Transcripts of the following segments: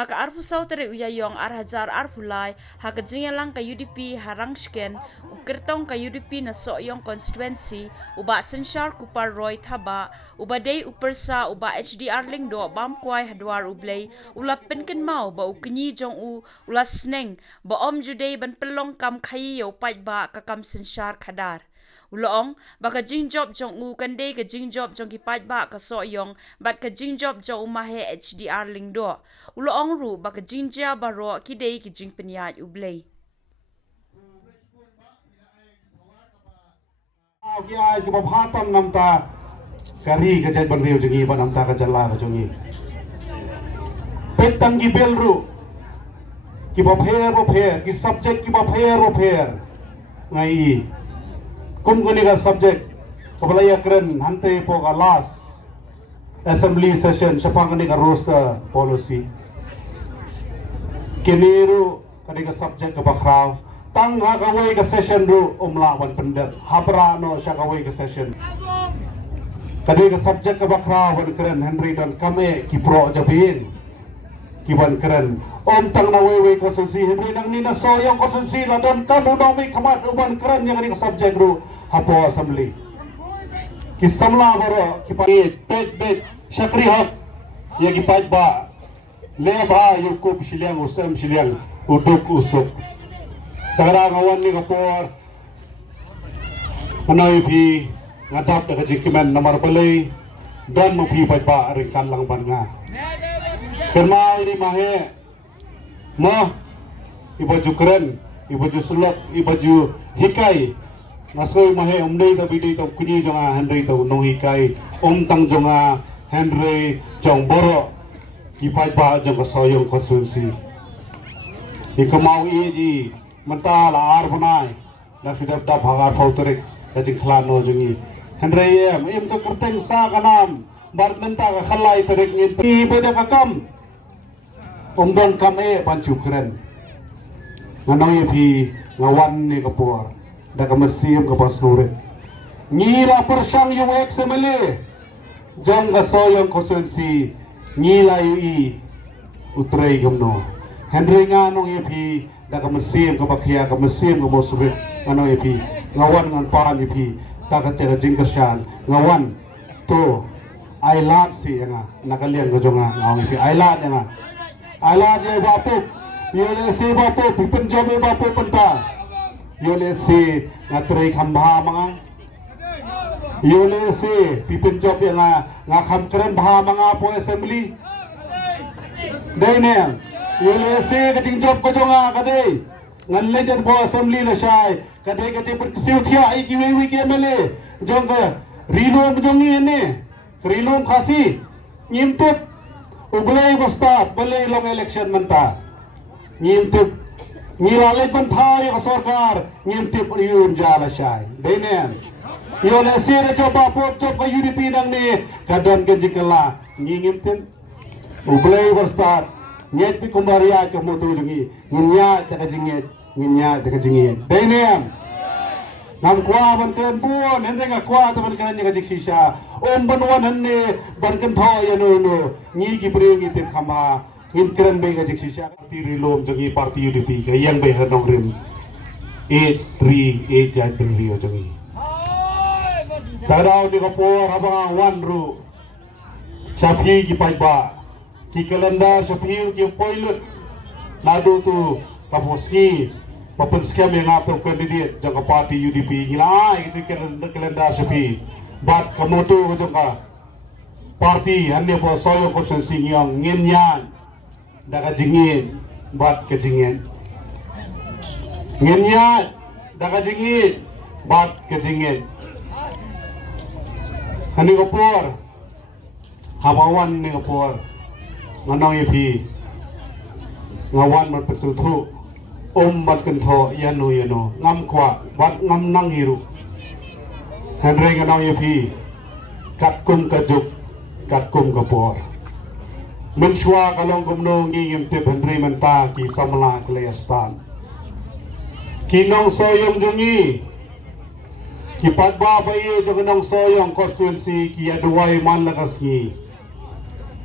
haka arpu sau tere uyayong arhajar arpulai haka jingalang ka UDP harangsken ukirtong ka UDP na soyong constituency uba Synshar kupar roy thaba uba day upersa uba HDR Lyngdoh bamkwai hadwar ublay ula Pynkynmaw ba ukni jong u ula sneng ba juday ban Pyllong kam Khaïi yo pait ba kakam Synshar khadar Ulong baka jingjob jong u kande ka jingjob jong kipat ba ka soyong bat ka jingjob jong Maheh HDR Lyngdoh ulong ru baka jingjia baro kidei ki jingpenyat ublay Kia ki baphatam namta kari ka jat banriu jongi ba namta ka jalla ka jongi petang ki belru ki bapher ki subject ki bapher ngai kumguni ka subject kabalaya kren hante po ka last assembly session sapangani ka roster policy kiniru kani ka subject ka bakraw tang ha ka way ka session ru umlawan pendet habra no sya ka way ka session kani ka subject ka bakraw ban kren Henry dan kame ki pro jabin ki ban kren tang na way konsensi Henry nang nina soyong konsensi la don kamu nang mi kamat uban kren yang kani ka subject ru hapo assembly ki samla baro ki pa bet syakri hak ya ki pat ba le ba yukup siliang usam siliang uduk usuk sekarang awan ni kapor manai pi ngadap dekat Jingkren nomor belai dan mempi pat ba ringkan lang ban nga Pynkynmaw ini Maheh mah ibaju keren ibaju sulok ibaju hikai Nasoi Maheh umdei ta bidei ta kuni jonga Henry ta nong hikai tang jonga Henry jong boro kipai ba jong soyong konstitusi Pynkynmaw ji menta la ar banai na sudah da bhagar fauterik ka jingklan no jongi Henry em ka kerteng sa kanam bar menta ka khalai terik ngin pi beda ka kam don kam pancu keren nganong pi ngawan ni kapor da kamersiam ka pasnure ngila persang yung XMLA jang ka soyong konstituensi ngila ui utray gumno Henry nga nong ipi da kamersiam ka bakya kamersiam ka bosure ano ipi ngawan ngan pan ipi ta ka tera Jingkren ngawan to ailat si nga nakalian ko jonga ngawang ipi ailat nga ailat ye bapuk yole si bapuk pipenjobe bapuk penta Yole si ngatray khambha mga Yole si pipin job yang nga khamkren bha mga po assembly Day ne Yole si kating job ko jonga kadai nganle jan po assembly na siya kadai kating perkisiw thia ai kiwi ki MLA jong ka rilom jongi ne rilom khasi nyimtip ublay basta balay long election manta nyimtip Ngilalay bantay ka sarkar ngintip yun jala siya denen yole sira coba pop coba UDP nang ni kadon kenjikala ngingimtin ublay basta nyet pi kumbaria ka moto jungi nginya ta kajingit denen nam kwa ban ken buon hende nga kwa ta ban kan ni ka jiksisa banwan hanne ban kan tho yano ngi gibring itip khama Jingkren bay ka jiksisa parti rilom jongi parti UDP ka yang bay hanong rim 838 jay penrio jongi tadaw di kapor habang wan ru sapi ki paiba ki kalendar sapi ki poilut nadu tu kaposki papen skam yang atau kandidat jangka parti UDP gila itu kalendar sapi bat kamoto jangka parti hanya po soyo konsensi yang ngenyan daga jingin bat kejingin ngenya daga jingin bat kejingin hani kapor habawan ni kapor nganong ipi ngawan mat persuthu bat kentho yano ngam kwa bat ngam nang hiru Henry nganong ipi katkum kajuk katkum kapor Menshwa kalong gumno ngingim tip Henry menta ki samla klestan kinong soyong jungi ki padba bayi jongnong soyong konstituensi ki aduai man lakas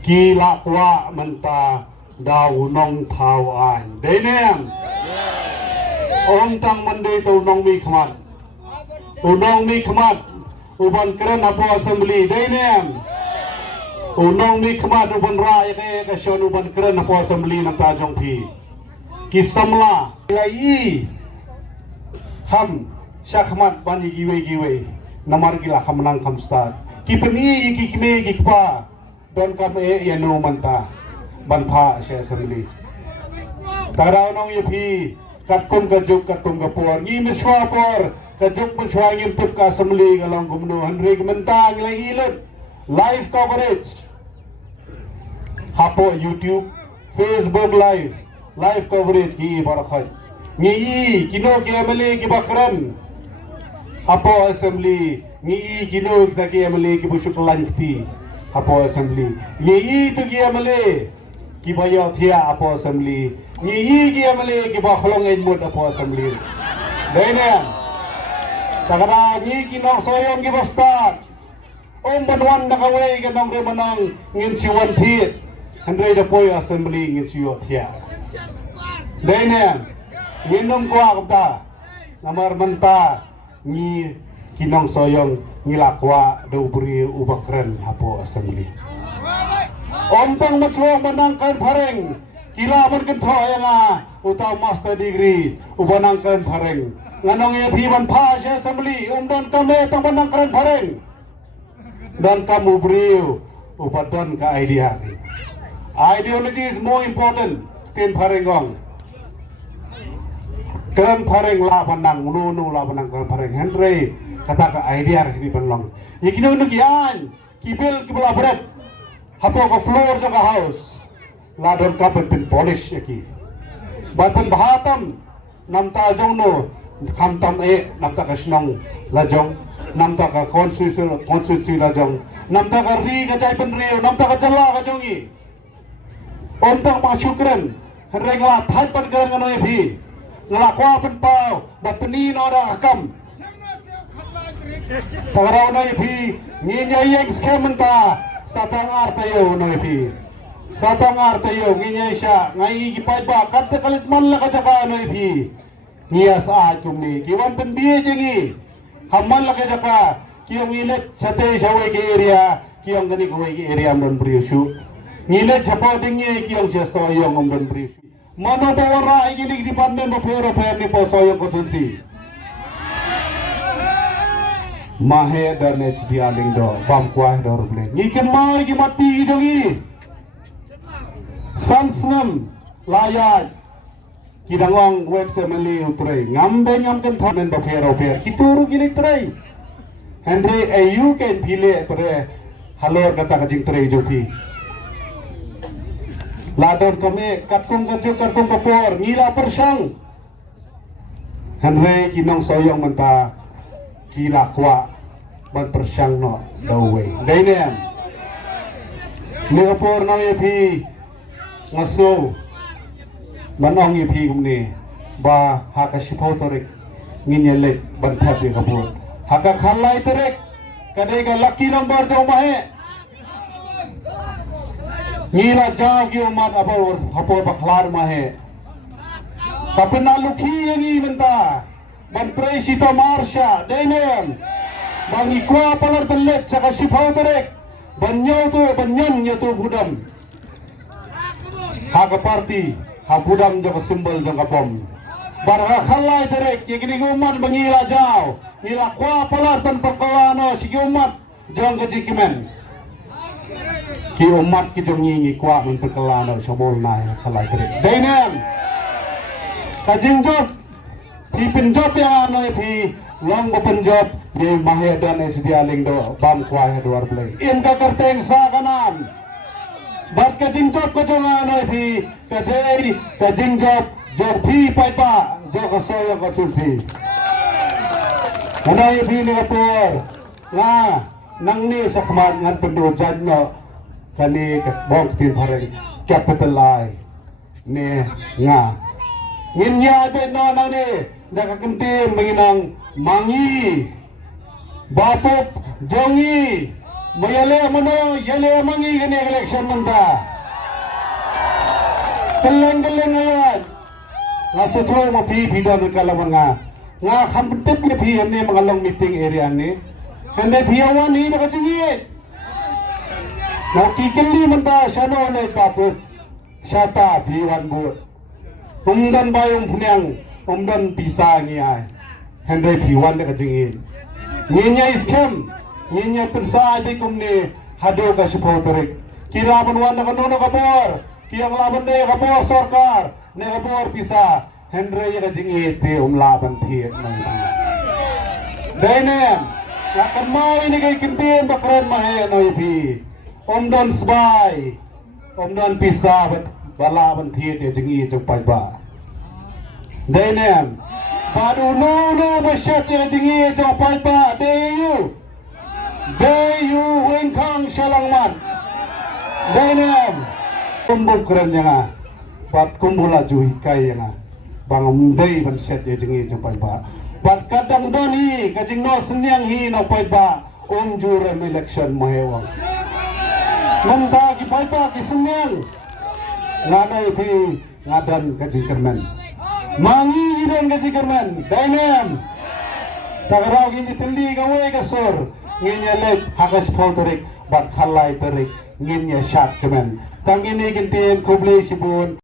ki lakwa menta Daw nong tao an. Daynem. Om tang mande to nong mi khmat. Unong mi khmat. Uban keren apo assembly. Daynem. Unong mi khmat uban ra ke shon uban keren apo assembly na ta jong phi. Kisamla lai ham syakmat bani giwe namar gila khamnang kham start kipni kikme kikpa don kam yanu manta banpha she assembly tarau nong yepi katkum katum kapor ngi miswa por kajuk miswa ngim tup ka assembly galong gumnu hanrig mentang lai ilut live coverage hapo YouTube Facebook live coverage ki barakhat ngi kino ke amale ki bakran apo assembly ngi kino kita ke amale ki busuk lanti apo assembly ngi tu ki amale ki bayo thia apo assembly ngi ki amale ki ba kholong en mod apo assembly dene tagara ngi kino soyom ki basta banwan nakawe ka nong remanang ngin siwan thi handre da poi assembly ngin siyo thia dene minum kuah kita namar menta ni kinong soyong ngilakwa do beri ubakren hapo assembly ontong macro menangkan pareng kila berkentho yang utau master degree ubanangkan pareng nganong ye phiban pha se assembly don kame tong menangkan pareng dan kamu beri upadon ka idea ideology is more important than parengong keren pareng la panang nu la panang keren pareng Henry kata ka idea ni Pyllong ikino nu kian kibel kibla bret hapo ka floor sa ka house la don ka pen polish ki banten bahatam namta jong no khamtam namta ka snong la jong namta ka constitution la jong namta ka ri ka chai pen ri namta ka jala ka jongi ontang ma syukran Henry ngala that pan keren ngano phi ngelakwa penpau bateni nora akam parau nai phi nginya yang skementa satangar tayo nai phi satangar tayo nginya sya ngai gi paiba kat kalit man la kajaka nai phi ngia sa tumni kiwan penbie jengi hamman la kajaka kiong ilet sate sawai ke area kiong gani kawai ke area don briusu ngilet sapa dingi kiong jeso yong don briusu Mano bawara igilig di pandem bapero ni po soyo konsensi. Maheh dan HDR Lyngdoh bam kuah dorble. Nyikynmaw igi mati jongi. Sansnam layat kidangong wek semeli utrai ngambe ngamken thamen bapero kituru gilig trai. Henry ayu ken pile pre halor kata kajing trai jofi. Ladon kami katung kapor ngila persang Henry kinong soyong menta kila kwa ban persang no dawe dainem ni kapor no yepi ngaso manong yepi kumni ba haka sipaw torek nginyelek ban thapi kapor haka khalai torek kadai ka lucky number jo Maheh Ngira jauh ki umat apa baklar Maheh. Tapi nalukhi yang menta. Bantrei sita marsha denem. Bangi kwa palar belet saka sipau terek. Banyon tu budam. Haka parti, ha budam jaka simbol jaka pom. Barha khalai terek yang kini umat bangira jauh. Ngira kwa palar tan perkalano si umat jong Jingkren. Ki umat ki jong ngi kwa men perkelana sabol nai khalai terek dainem ka jingjop pi penjop yang ano pi long bo penjop ye Maheh dan HDR Lyngdoh bam kwa duar blai in ka karteng sa kanan bat ka jingjop ko jong ano pi ka dei ka jingjop jor pi pai pa jo ka soyo ka sulsi ana pi ni kapor nga nang ni sa kman ngan pendojan no kali bong tin pareng capital I ne nga nginya be no nang ne nakakentim menginang mangi bapop jongi mayale mano yale mangi kene election menta keleng ayan ngasih coy mau pi dan kalau nga khampentip ni pi ni mengalong meeting area ni hande pi awan ni nak jingit mau kikeli menta syano le paput syata pi wan bu umdan bayung punyang umdan pisah ni ai hande pi wan nak jingit nyinya iskem nyinya pensa di kumni hado ka sipotorik kira banwan nak nono kabor kiyang laban ne kabor sarkar ne kabor pisah Henry yang jingit di laban thiet nang Dainem akan mau ini kay kintin bakran Maheh no ipi don sbai don pisah balaban thiet ya jingit jong pajba Dainem padu no basyat ya jingit jong pajba deyu wengkang shalangman Dainem kumbuk keren yang pat kumbula juhi kai yang bang day ban set ya jengi jumpai ba bat kadang doni kajing no senyang hi no pai ba jurem election Maheh menta ki pai ba ki senyang ngadai pi ngadan Jingkren mangi gidan Jingkren dainem tagarau gi tili gawe gasor nginya lek hakas pautorik bat khalai terik nginya shat kemen tangini gintin kublei sibun